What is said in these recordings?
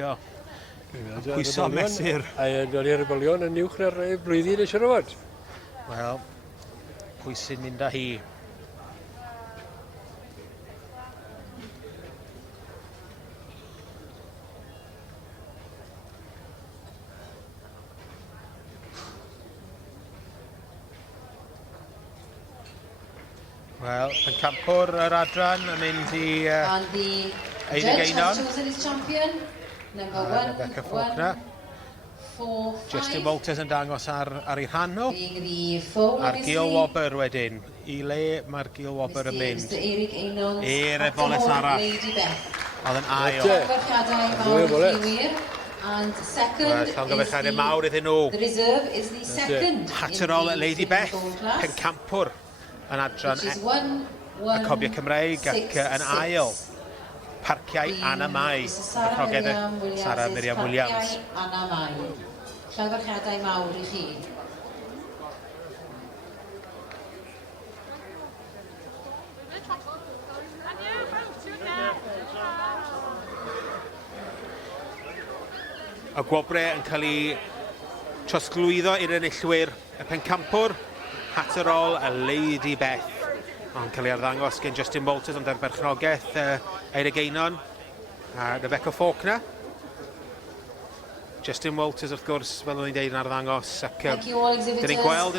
treulio pwyso mesur. A doli'r ybolion yn uwch na'r blwyddyn eisiau rhywbeth. Wel, pwy sy'n mynd â hi? Wel, Pencampwr yr adran yn mynd i Eiddigeinon. Rebecca Faulkner. Justin Walters yn dangos ar ei rhan nhw. A'r Gil Wobber wedyn. I le mae'r Gil Wobber yn mynd. I'r eboleth arall. Oedd yn ail. Llongyfarchiadau mawr iddyn nhw. Hatterol Lady Beth. Pencampwr yn adran y Cobiau Cymreig ac yn ail. Parciau Anna Mai. Sarah Miriam Williams. Llongyfarchiadau mawr i chi. Y gwobrau yn cael ei trosglwyddo i'r enillwyr y Pencampwr, Hatterol a Lady Beth. Ond cael ei arddangos gen Justin Walters ond ar berchnogaeth Eiddigeinon a Rebecca Faulkner. Justin Walters wrth gwrs, fel o'n i'n deud yn arddangos, ac dyn ni'n gweld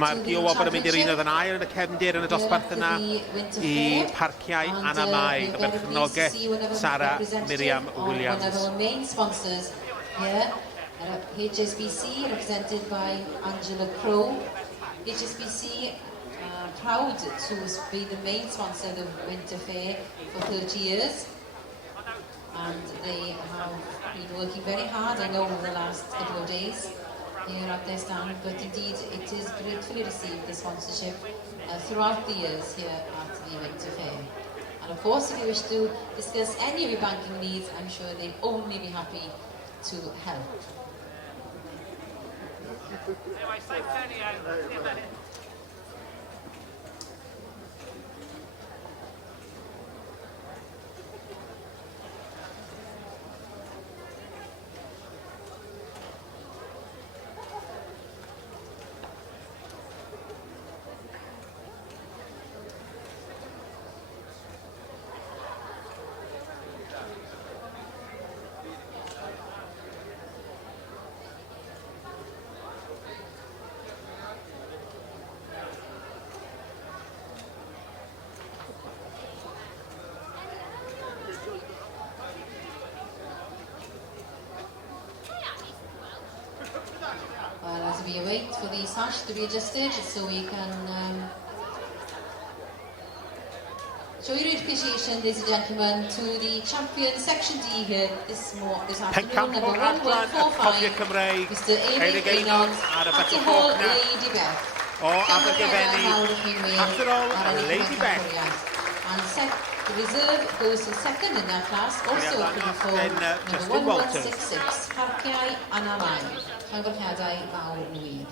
mae'r Gil Wobber yn mynd i'r un oedd yn ail yn y cefndir yn y dosbarth yna i parciau Anna Mai, y berchnogaeth Sarah Miriam Williams. HSBC, represented by Angela Crow. HSBC proud to be the main sponsor of the Winter Fair for 30 years. And they have been working very hard, I know, over the last couple of days here at their stand, but indeed it is gratefully received the sponsorship throughout the years here at the Winter Fair. And of course, if you wish to discuss any of your banking needs, I'm sure they'd only be happy to help. As we await for the sash to be adjusted, so we can show your appreciation, ladies and gentlemen, to the champion section D here this afternoon. Number 1.45, Mr. Eiddigeinon, Hatterol Lady Beth. O Abergavenny, Hatterol Lady Beth. And the reserve goes to second in that class, also number 1166, Parciau Anna Mai. Llongyfarchiadau mawr nhw.